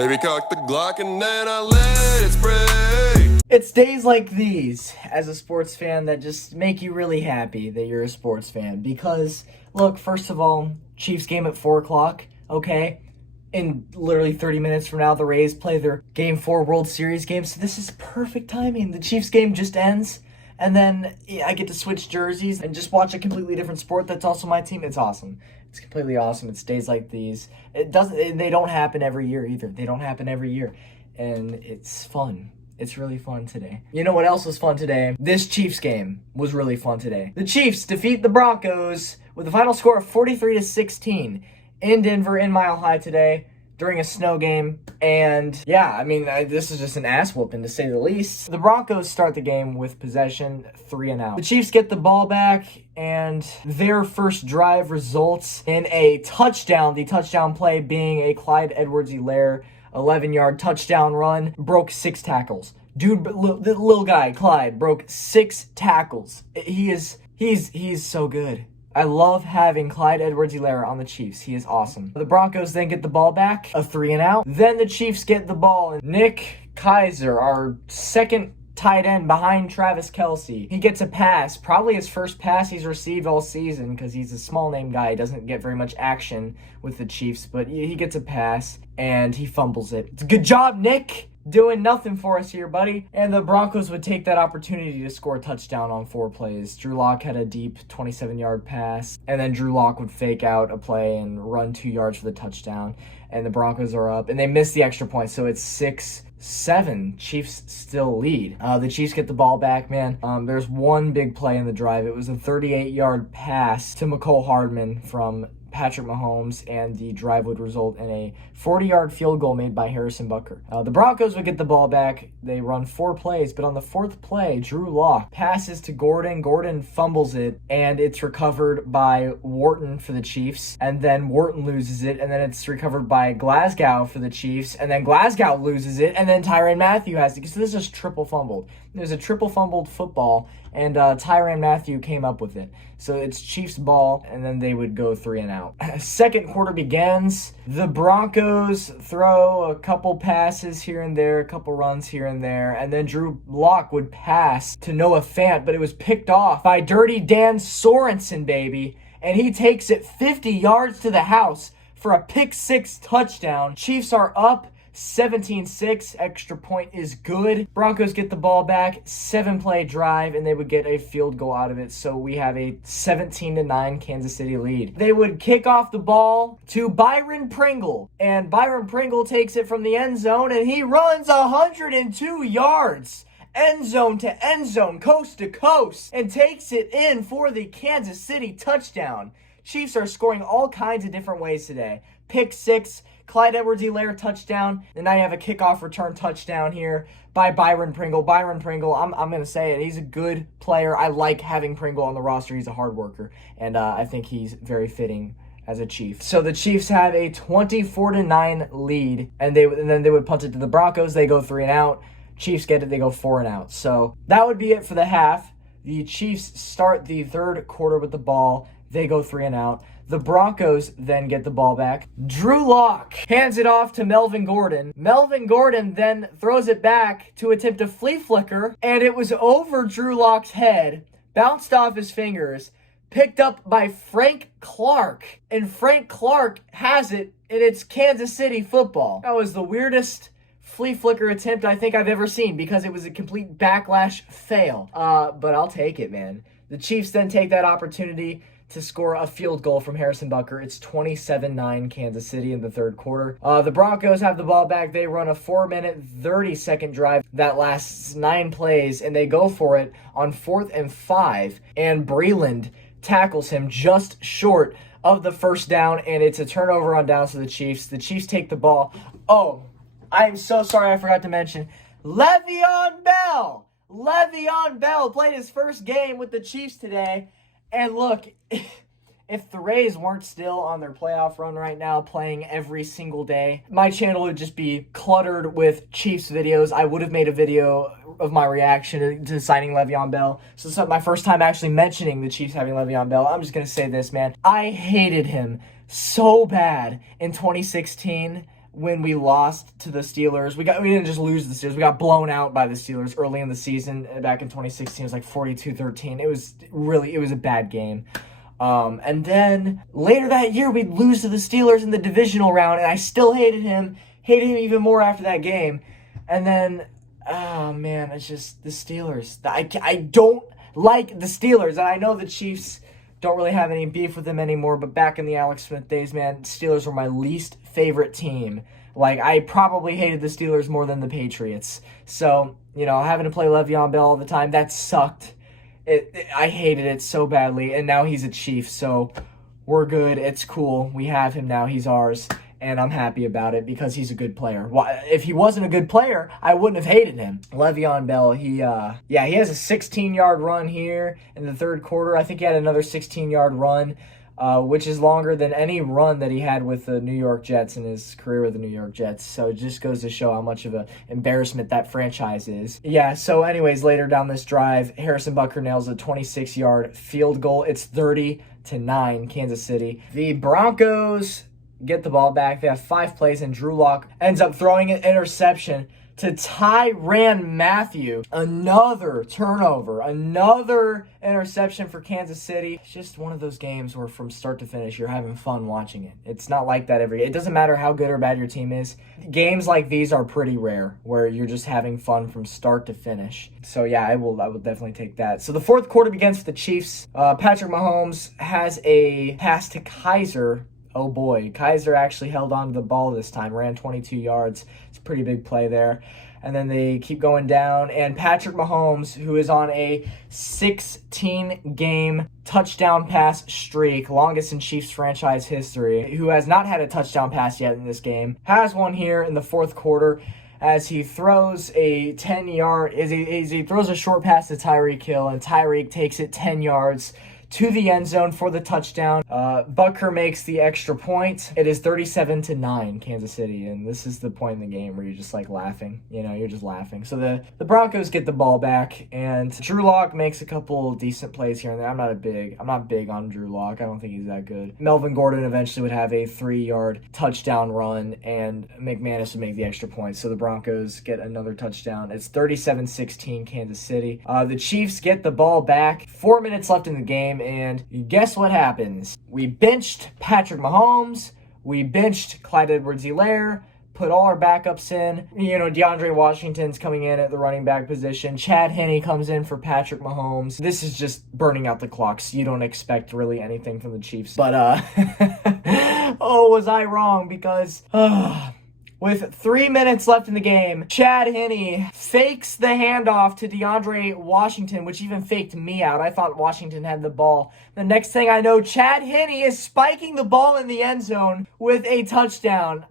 Baby, cock the Glock and then I let it spray. It's days like these, as a sports fan, that just make you really happy that you're a sports fan. Because, look, first of all, Chiefs game at 4 o'clock, okay? In literally 30 minutes from now, the Rays play their Game 4 World Series game. So this is perfect timing. The Chiefs game just ends, and then I get to switch jerseys and just watch a completely different sport that's also my team. It's awesome. It's completely awesome. It's days like these. They don't happen every year either. They don't happen every year. And it's fun. It's really fun today. You know what else was fun today? This Chiefs game was really fun today. The Chiefs defeat the Broncos with a final score of 43-16 in Denver, in Mile High today, during a snow game. And yeah, I mean, this is just an ass whooping to say the least. The Broncos start the game with possession, 3 and out. The Chiefs get the ball back, and their first drive results in a touchdown. The touchdown play being a Clyde Edwards-helaire 11-yard touchdown run. Broke 6 tackles. Dude, the little guy, Clyde, broke 6 tackles. He's so good. I love having Clyde Edwards-helaire on the Chiefs. He is awesome. The Broncos then get the ball back, a 3 and out. Then the Chiefs get the ball, and Nick Keiser, our second tight end behind Travis Kelce, he gets a pass, probably his first pass he's received all season because he's a small name guy. He doesn't get very much action with the Chiefs, but he gets a pass and he fumbles it. It's a good job, Nick. Doing nothing for us here, buddy. And the Broncos would take that opportunity to score a touchdown on 4 plays. Drew Lock had a deep 27-yard pass, and then Drew Lock would fake out a play and run 2 yards for the touchdown. And the Broncos are up, and they miss the extra point, so it's 6-7. Chiefs still lead. The Chiefs get the ball back, man. There's one big play in the drive. It was a 38-yard pass to McCole Hardman from Patrick Mahomes, and the drive would result in a 40-yard field goal made by Harrison Butker. The Broncos would get the ball back. They run 4 plays, but on the 4th play, Drew Lock passes to Gordon. Gordon fumbles it, and it's recovered by Wharton for the Chiefs, and then Wharton loses it, and then it's recovered by Glasgow for the Chiefs, and then Glasgow loses it, and then Tyrann Mathieu has it. So this is triple fumbled. There's a triple fumbled football, and Tyrann Mathieu came up with it. So it's Chiefs ball, and then they would go 3 and out. Second quarter begins. The Broncos throw a couple passes here and there, a couple runs here and there, and then Drew Lock would pass to Noah Fant, but it was picked off by Dirty Dan Sorensen, baby, and he takes it 50 yards to the house for a pick-6 touchdown. Chiefs are up 17-6, extra point is good. Broncos get the ball back, 7-play drive, and they would get a field goal out of it. So we have a 17-9 Kansas City lead. They would kick off the ball to Byron Pringle, and Byron Pringle takes it from the end zone, and he runs 102 yards. End zone to end zone, coast to coast, and takes it in for the Kansas City touchdown. Chiefs are scoring all kinds of different ways today. Pick 6, Clyde Edwards-helaire touchdown, and now you have a kickoff return touchdown here by Byron Pringle. Byron Pringle, I'm going to say it, he's a good player. I like having Pringle on the roster. He's a hard worker, and I think he's very fitting as a Chief. So the Chiefs have a 24-9 lead, and then they would punt it to the Broncos. They go 3 and out. Chiefs get it, they go 4 and out. So that would be it for the half. The Chiefs start the third quarter with the ball. They go 3 and out. The Broncos then get the ball back. Drew Lock hands it off to Melvin Gordon. Melvin Gordon then throws it back to attempt a flea flicker, and it was over Drew Lock's head, bounced off his fingers, picked up by Frank Clark, and Frank Clark has it, and it's Kansas City football. That was the weirdest flea flicker attempt I think I've ever seen because it was a complete backlash fail. But I'll take it, man. The Chiefs then take that opportunity to score a field goal from Harrison Butker. It's 27-9 Kansas City in the third quarter. The Broncos have the ball back. They run a 4-minute, 30-second drive that lasts 9 plays, and they go for it on 4th and 5, and Breland tackles him just short of the first down, and it's a turnover on downs to the Chiefs. The Chiefs take the ball. Oh, I am so sorry I forgot to mention Le'Veon Bell. Le'Veon Bell played his first game with the Chiefs today. And look, if the Rays weren't still on their playoff run right now, playing every single day, my channel would just be cluttered with Chiefs videos. I would have made a video of my reaction to signing Le'Veon Bell. So this is my first time actually mentioning the Chiefs having Le'Veon Bell. I'm just going to say this, man. I hated him so bad in 2016 when we lost to the Steelers. We didn't just lose to the Steelers. We got blown out by the Steelers early in the season. Back in 2016, it was like 42-13. It was a bad game. And then later that year, we'd lose to the Steelers in the divisional round, and I still hated him even more after that game. And then, oh man, it's just the Steelers. I don't like the Steelers, and I know the Chiefs don't really have any beef with them anymore, but back in the Alex Smith days, man, Steelers were my least favorite team. Like, I probably hated the Steelers more than the Patriots. So, having to play Le'Veon Bell all the time, that sucked. I hated it so badly, and now he's a Chief, so we're good. It's cool. We have him now. He's ours, and I'm happy about it because he's a good player. If he wasn't a good player, I wouldn't have hated him. Le'Veon Bell, he has a 16-yard run here in the third quarter. I think he had another 16-yard run, which is longer than any run that he had with the New York Jets in his career with the New York Jets. So it just goes to show how much of an embarrassment that franchise is. Yeah, so anyways, later down this drive, Harrison Butker nails a 26-yard field goal. It's 30-9, Kansas City. The Broncos get the ball back. They have 5 plays, and Drew Lock ends up throwing an interception to Tyrann Mathieu. Another turnover, another interception for Kansas City. It's just one of those games where from start to finish, you're having fun watching it. It's not like that every day. It doesn't matter how good or bad your team is. Games like these are pretty rare, where you're just having fun from start to finish. So yeah, I will definitely take that. So the fourth quarter begins for the Chiefs. Patrick Mahomes has a pass to Kaiser. Oh boy, Kaiser actually held on to the ball this time, ran 22 yards. It's a pretty big play there. And then they keep going down, and Patrick Mahomes, who is on a 16-game touchdown pass streak, longest in Chiefs franchise history, who has not had a touchdown pass yet in this game, has one here in the fourth quarter as he throws a 10-yard, he throws a short pass to Tyreek Hill, and Tyreek takes it 10 yards to the end zone for the touchdown. Butker makes the extra point. It is 37-9, Kansas City, and this is the point in the game where you're just like laughing. You're just laughing. So the Broncos get the ball back, and Drew Lock makes a couple decent plays here and there. I'm not big on Drew Lock. I don't think he's that good. Melvin Gordon eventually would have a 3-yard touchdown run, and McManus would make the extra point. So the Broncos get another touchdown. It's 37-16, Kansas City. The Chiefs get the ball back. 4 minutes left in the game. And guess what happens? We benched Patrick Mahomes. We benched Clyde Edwards-Helaire. Put all our backups in. DeAndre Washington's coming in at the running back position. Chad Henne comes in for Patrick Mahomes. This is just burning out the clocks. You don't expect really anything from the Chiefs. But, was I wrong? Because, with 3 minutes left in the game, Chad Henne fakes the handoff to DeAndre Washington, which even faked me out. I thought Washington had the ball. The next thing I know, Chad Henne is spiking the ball in the end zone with a touchdown.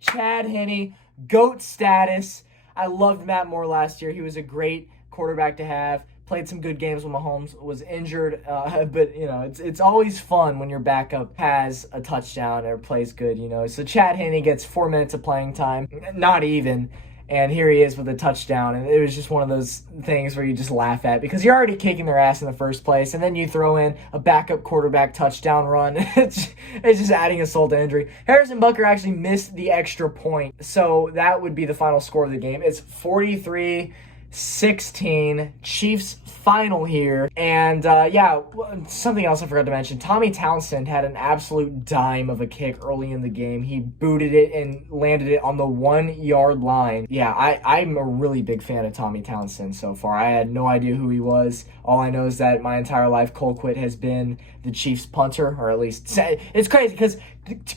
Chad Henne, GOAT status. I loved Matt Moore last year. He was a great quarterback to have. Played some good games when Mahomes was injured, but it's always fun when your backup has a touchdown or plays good. So Chad Henne gets 4 minutes of playing time, not even, and here he is with a touchdown. And it was just one of those things where you just laugh at because you're already kicking their ass in the first place, and then you throw in a backup quarterback touchdown run. It's just adding insult to injury. Harrison Butker actually missed the extra point, so that would be the final score of the game. It's 43-16, Chiefs final here. And something else I forgot to mention. Tommy Townsend had an absolute dime of a kick early in the game. He booted it and landed it on the 1-yard line. Yeah, I'm a really big fan of Tommy Townsend so far. I had no idea who he was. All I know is that my entire life Colquitt has been the Chiefs punter, or at least it's crazy because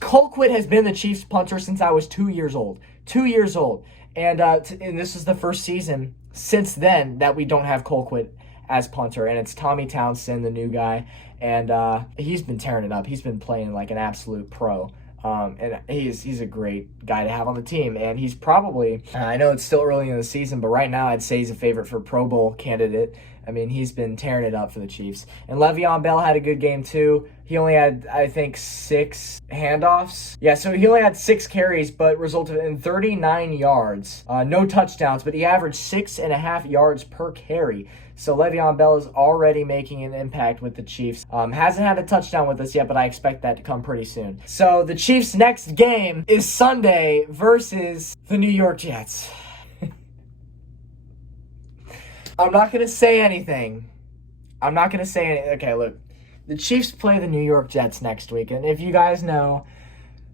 Colquitt has been the Chiefs punter since I was 2 years old. 2 years old. And this is the first season since then that we don't have Colquitt as punter, and it's Tommy Townsend, the new guy, and he's been tearing it up. He's been playing like an absolute pro, and he's a great guy to have on the team, and he's probably, I know it's still early in the season, but right now I'd say he's a favorite for Pro Bowl candidate. I mean, he's been tearing it up for the Chiefs. And Le'Veon Bell had a good game too. He only had, I think, 6 handoffs. Yeah, so he only had 6 carries, but resulted in 39 yards. No touchdowns, but he averaged 6.5 yards per carry. So Le'Veon Bell is already making an impact with the Chiefs. Hasn't had a touchdown with us yet, but I expect that to come pretty soon. So the Chiefs' next game is Sunday versus the New York Jets. I'm not going to say anything. Okay, look. The Chiefs play the New York Jets next week. And if you guys know,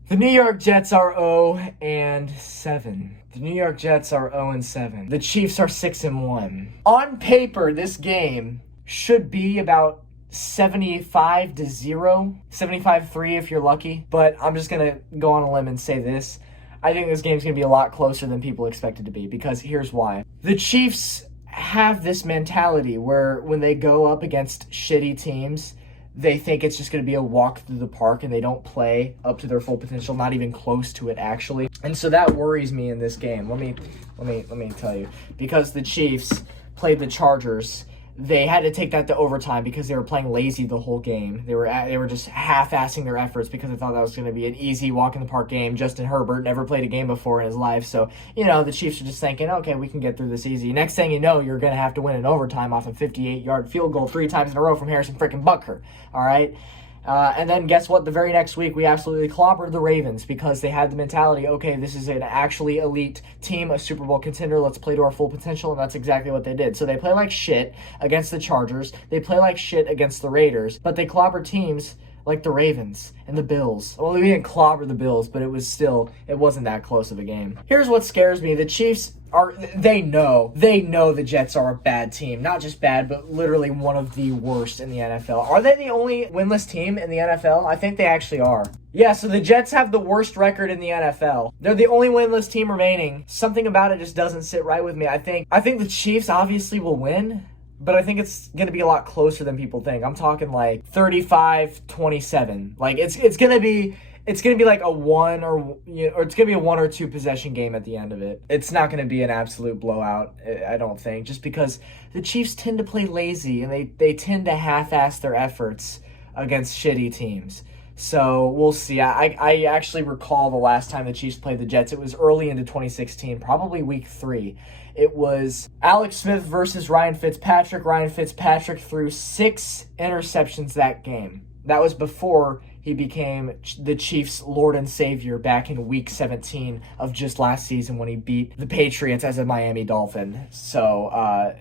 the New York Jets are 0-7. The New York Jets are 0-7. The Chiefs are 6-1. On paper, this game should be about 75-0. 75-3 if you're lucky. But I'm just going to go on a limb and say this. I think this game's going to be a lot closer than people expect it to be. Because here's why. The Chiefs have this mentality where when they go up against shitty teams, they think it's just going to be a walk through the park and they don't play up to their full potential, not even close to it actually. And so that worries me in this game. Let me tell you, because the Chiefs played the Chargers, they had to take that to overtime because they were playing lazy the whole game. They were just half-assing their efforts because they thought that was going to be an easy walk-in-the-park game. Justin Herbert never played a game before in his life. So, the Chiefs are just thinking, okay, we can get through this easy. Next thing you know, you're going to have to win in overtime off a 58-yard field goal 3 times in a row from Harrison freaking Butker. All right? And then guess what? The very next week, we absolutely clobbered the Ravens because they had the mentality, okay, this is an actually elite team, a Super Bowl contender. Let's play to our full potential, and that's exactly what they did. So they play like shit against the Chargers. They play like shit against the Raiders, but they clobbered teams like the Ravens and the Bills. Well, we didn't clobber the Bills, but it wasn't that close of a game. Here's what scares me. The Chiefs they know the Jets are a bad team. Not just bad, but literally one of the worst in the NFL. Are they the only winless team in the NFL? I think they actually are. Yeah, so the Jets have the worst record in the NFL. They're the only winless team remaining. Something about it just doesn't sit right with me. I think the Chiefs obviously will win, but I think it's going to be a lot closer than people think. I'm talking like 35-27. Like it's going to be like a one or it's going to be a 1 or 2 possession game at the end of it. It's not going to be an absolute blowout, I don't think, just because the Chiefs tend to play lazy and they tend to half-ass their efforts against shitty teams. So we'll see. I actually recall the last time the Chiefs played the Jets. It was early into 2016, probably week 3. It was Alex Smith versus Ryan Fitzpatrick. Ryan Fitzpatrick threw 6 interceptions that game. That was before he became the Chiefs' Lord and Savior back in Week 17 of just last season when he beat the Patriots as a Miami Dolphin. So,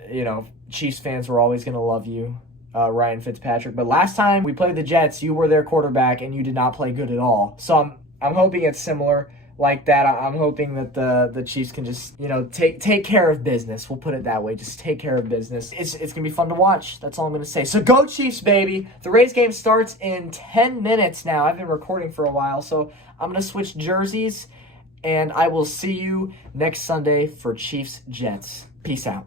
Chiefs fans were always going to love you, Ryan Fitzpatrick. But last time we played the Jets, you were their quarterback and you did not play good at all. So I'm hoping it's similar like that. I'm hoping that the Chiefs can just, take care of business. We'll put it that way. Just take care of business. It's going to be fun to watch. That's all I'm going to say. So go Chiefs, baby. The Rays game starts in 10 minutes now. I've been recording for a while, so I'm going to switch jerseys, and I will see you next Sunday for Chiefs Jets. Peace out.